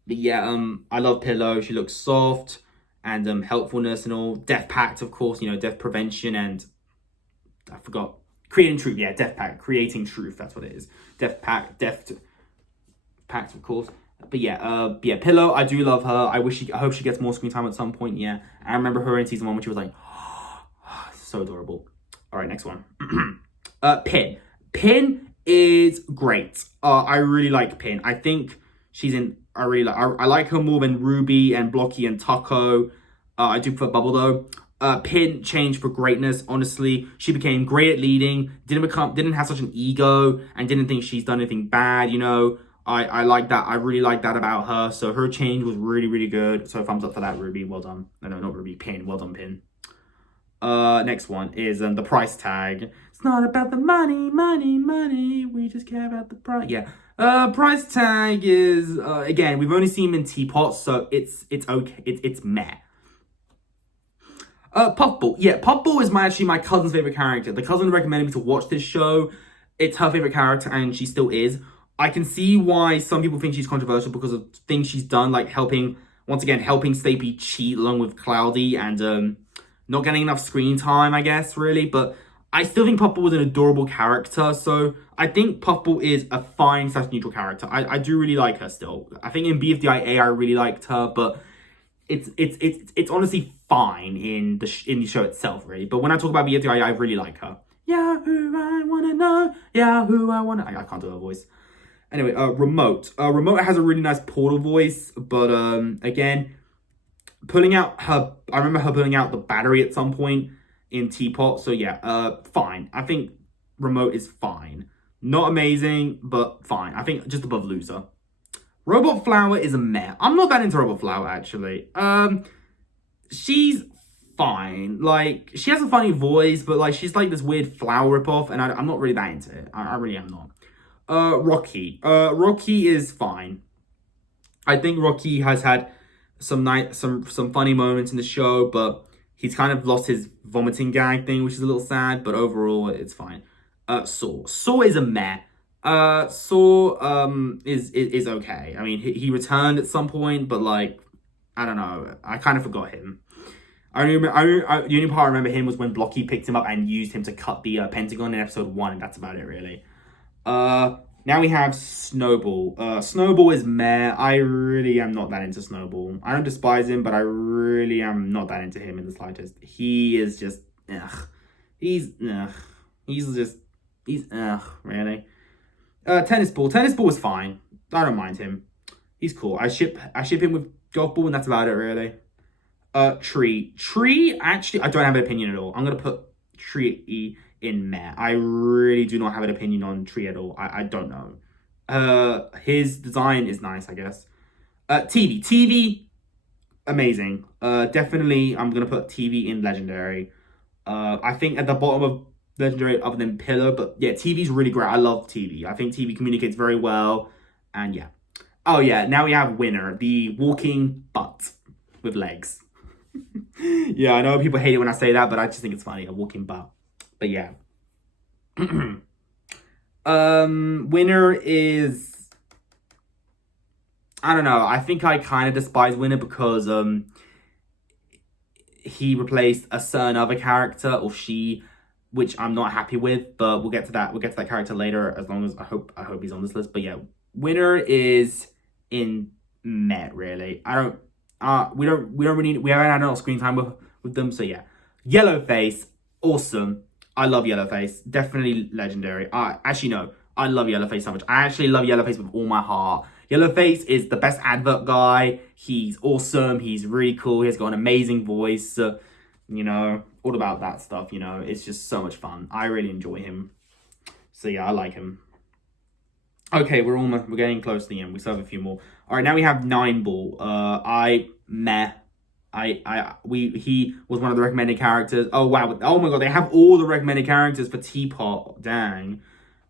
But yeah, I love Pillow. She looks soft and helpfulness and all. Death Pact, of course, death prevention and I forgot. Creating Truth. Yeah, Death Pact. Creating Truth. That's what it is. Death Pact, of course. But yeah, Pillow, I do love her. I hope she gets more screen time at some point. Yeah, I remember her in season 1 when she was like, so adorable. All right, next one. Pin. Pin is great. I really like Pin. I think she's in. I like her more than Ruby and Blocky and Taco. I do prefer Bubble though. Pin changed for greatness. Honestly, she became great at leading. Didn't have such an ego and didn't think she's done anything bad. I like that. I really like that about her. So her change was really good. So thumbs up for that, Ruby. Well done. No, not Ruby. Pin. Well done, Pin. Next one is the price tag. It's not about the money. We just care about the price. Yeah. Price tag is again. We've only seen him in Teapot, so it's okay. It's meh. Puffball. Yeah, Puffball is actually my cousin's favorite character. The cousin recommended me to watch this show. It's her favorite character, and she still is. I can see why some people think she's controversial because of things she's done, like helping Sleepy cheat along with Cloudy and not getting enough screen time, I guess, really. But I still think Puffball was an adorable character, so I think Puffball is a fine / neutral character. I do really like her still. I think in BFDI I really liked her, but it's honestly fine in the show itself, really. But when I talk about BFDI, I really like her. Yeah, who I wanna know. Yeah, who I wanna. I can't do her voice. Anyway, Remote. Remote has a really nice Portal voice, but again, I remember her pulling out the battery at some point in Teapot. So yeah, fine. I think Remote is fine. Not amazing, but fine. I think just above loser. Robot Flower is a meh. I'm not that into Robot Flower, actually. She's fine. Like, she has a funny voice, but like she's like this weird flower ripoff, and I'm not really that into it. I really am not. Rocky. Rocky is fine. I think Rocky has had some funny moments in the show, but he's kind of lost his vomiting gag thing, which is a little sad, but overall it's fine. Saw. Saw is a meh. Saw is okay. I mean, he returned at some point, but like I don't know. I kind of forgot him. The only part I remember him was when Blocky picked him up and used him to cut the Pentagon in episode 1, and that's about it, really. Now we have Snowball. Snowball is meh. I really am not that into Snowball. I don't despise him, but I really am not that into him in the slightest. He is just, ugh. He's really. Tennis Ball. Tennis Ball is fine. I don't mind him. He's cool. I ship him with Golf Ball, and that's about it, really. Tree, actually, I don't have an opinion at all. I'm going to put Tree in meh. I really do not have an opinion on Tree at all. I don't know. His design is nice, I guess. TV, amazing. Definitely, I'm going to put TV in Legendary. I think at the bottom of Legendary, other than Pillow, but yeah, TV's really great. I love TV. I think TV communicates very well, and yeah. Oh yeah, now we have Winner, the walking butt with legs. Yeah, I know people hate it when I say that, but I just think it's funny, a walking butt. But yeah. Winner is, I don't know. I think I kind of despise Winner because he replaced a certain other character, or she, which I'm not happy with. But we'll get to that. We'll get to that character later. As long as I hope he's on this list. But yeah, Winner is in meh, really. We haven't had enough screen time with them, so yeah. Yellowface, awesome. I love Yellowface, definitely legendary. Actually no, I love Yellowface so much. I actually love Yellowface with all my heart. Yellowface is the best advert guy. He's awesome. He's really cool. He's got an amazing voice. You know, all about that stuff. You know, it's just so much fun. I really enjoy him. So yeah, I like him. Okay, we're getting close to the end. We still have a few more. All right, now we have 9 Ball. He was one of the recommended characters. Oh wow! Oh my god, they have all the recommended characters for Teapot. Dang,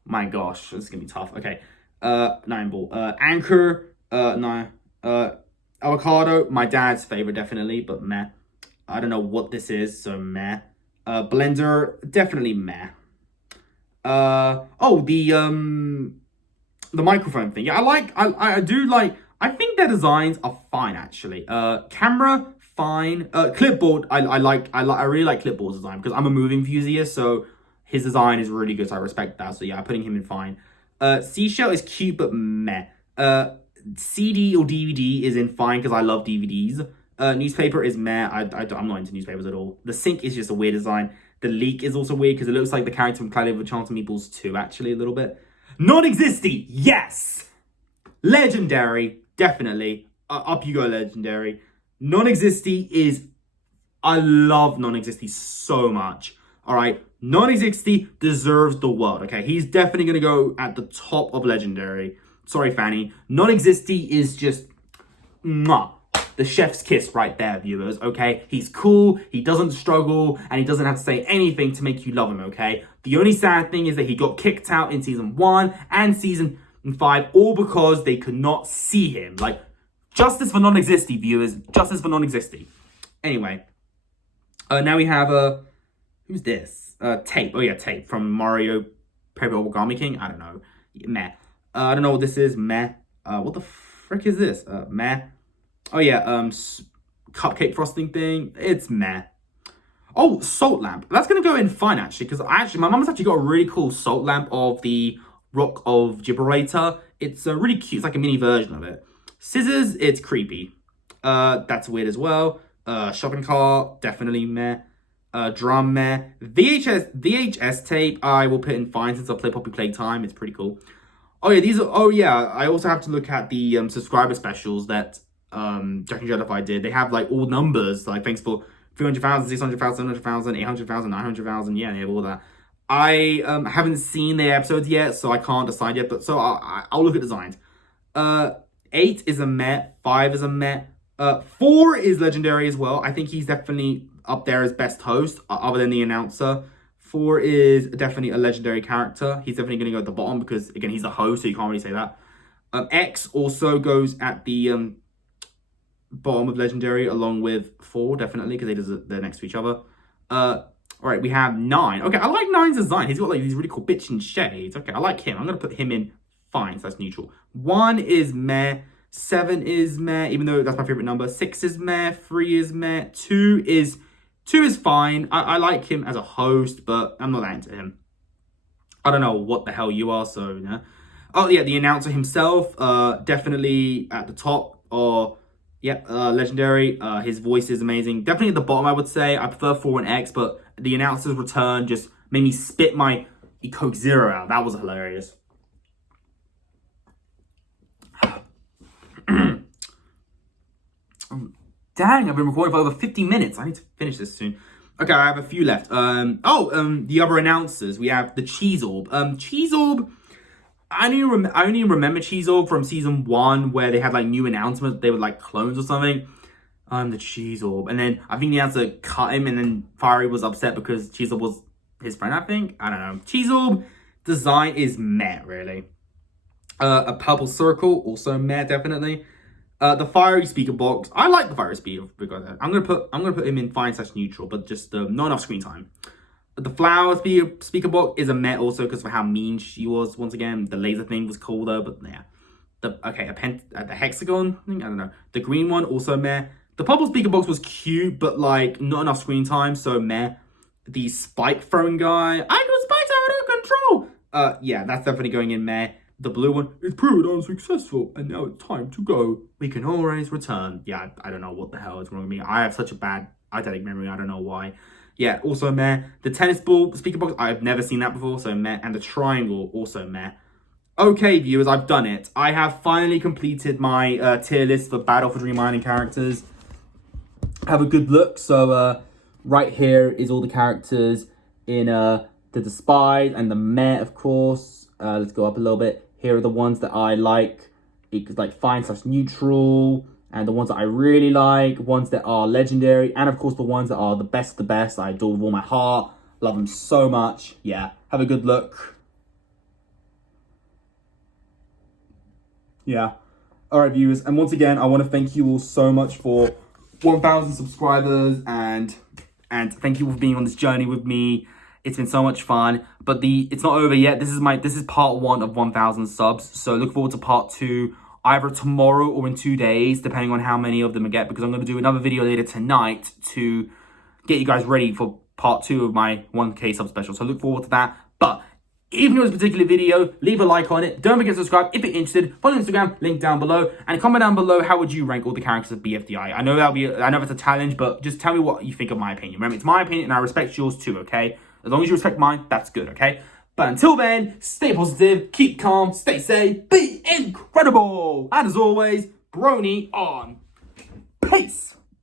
my gosh, this is gonna be tough. Okay, 9 Ball. Anchor. No. Avocado. My dad's favorite, definitely, but meh. I don't know what this is, so meh. Blender, definitely meh. The microphone thing. Yeah, I do like. I think their designs are fine, actually. Camera, fine. Clipboard, I really like Clipboard's design because I'm a movie enthusiast, so his design is really good, so I respect that. So yeah, I'm putting him in fine. Seashell is cute, but meh. CD or DVD is in fine because I love DVDs. Newspaper is meh. I'm not into newspapers at all. The sink is just a weird design. The leak is also weird because it looks like the character from Cloudy with Chance of Meatballs 2, actually, a little bit. Non-existy, yes! Legendary, definitely. Up you go, Legendary. Non-existy is... I love Non-existy so much. Alright, Non-existy deserves the world, okay? He's definitely going to go at the top of Legendary. Sorry, Fanny. Non-existy is just... Mwah. The chef's kiss right there, viewers, okay? He's cool, he doesn't struggle, and he doesn't have to say anything to make you love him, okay? The only sad thing is that he got kicked out in season 1 and season 5, all because they could not see him. Like, justice for non-existy, viewers. Justice for non-existy. Anyway. Now we have, who's this? Tape. Oh, yeah, Tape from Mario Paper Origami King. I don't know. Meh. I don't know what this is. Meh. What the frick is this? Meh. Oh yeah, cupcake frosting thing. It's meh. Oh, salt lamp. That's gonna go in fine actually, because my mum's actually got a really cool salt lamp of the Rock of Gibberator. It's really cute. It's like a mini version of it. Scissors. It's creepy. That's weird as well. Shopping cart. Definitely meh. Drum meh. VHS tape. I will put in fine since I play Poppy Playtime. It's pretty cool. Oh yeah, these are. Oh yeah, I also have to look at the subscriber specials that. Jack and Jedi did. They have like all numbers, like thanks for 300,000, 600,000, 700,000, 800,000, 900,000. Yeah, they have all that. I haven't seen the episodes yet, so I can't decide yet. But so I'll look at designs. 8 is a meh. 5 is a meh. 4 is legendary as well. I think he's definitely up there as best host, other than the announcer. 4 is definitely a legendary character. He's definitely going to go at the bottom because again he's a host, so you can't really say that. X also goes at the bottom of legendary along with 4 definitely because they're next to each other. All right, we have 9. Okay, I like 9's design. He's got like these really cool bitchin' shades. Okay, I like him. I'm gonna put him in fine, so that's neutral. 1 is meh. 7 is meh, even though that's my favorite number. 6 is meh. 3 is meh. 2 is fine. I like him as a host, but I'm not that into him. I don't know what the hell you are, so yeah. Oh yeah, the announcer himself, definitely at the top. Or yeah, legendary. His voice is amazing. Definitely at the bottom, I would say. I prefer 4 and X, but the announcer's return just made me spit my Coke Zero out. That was hilarious. Dang, I've been recording for over 50 minutes. I need to finish this soon. Okay, I have a few left. The other announcers. We have the Cheese Orb. Cheese Orb, I only remember Cheese Orb from season 1 where they had like new announcements. They were like clones or something. The Cheese Orb. And then I think the announcer cut him, and then Firey was upset because Cheese Orb was his friend, I think. I don't know. Cheese Orb design is meh, really. A purple circle, also meh, definitely. The Firey speaker box. I like the Firey speaker box. I'm gonna put him in fine/neutral, but just not enough screen time. The flower speaker box is a meh also because of how mean she was. Once again, the laser thing was cool though, but yeah. The hexagon thing, I don't know. The green one also meh. The purple speaker box was cute, but like not enough screen time, so meh. The spike throwing guy, I got spikes out of control. Yeah, that's definitely going in meh. The blue one, it's proved unsuccessful, and now it's time to go. We can always return. Yeah, I don't know what the hell is wrong with me. I have such a bad eidetic memory, I don't know why. Yeah, also meh. The tennis ball speaker box, I've never seen that before, so meh. And the triangle, also meh. Okay, viewers, I've done it. I have finally completed my tier list for Battle for Dream Island characters. Have a good look. So, right here is all the characters in the despise and the meh, of course. Let's go up a little bit. Here are the ones that I like. It's like fine/neutral. And the ones that I really like. Ones that are legendary. And of course the ones that are the best. I adore with all my heart. Love them so much. Yeah. Have a good look. Yeah. Alright, viewers. And once again, I want to thank you all so much for 1,000 subscribers. And thank you for being on this journey with me. It's been so much fun, but it's not over yet. This is part 1 of 1,000 subs. So look forward to part 2 either tomorrow or in 2 days, depending on how many of them I get, because I'm going to do another video later tonight to get you guys ready for part 2 of my 1K sub special. So look forward to that. But even if this particular video, leave a like on it. Don't forget to subscribe if you're interested. Follow Instagram, link down below. And comment down below, how would you rank all the characters of BFDI? I know that's a challenge, but just tell me what you think of my opinion. Remember, it's my opinion and I respect yours too, okay? As long as you respect mine, that's good, okay? But until then, stay positive, keep calm, stay safe, be incredible! And as always, Brony on. Peace!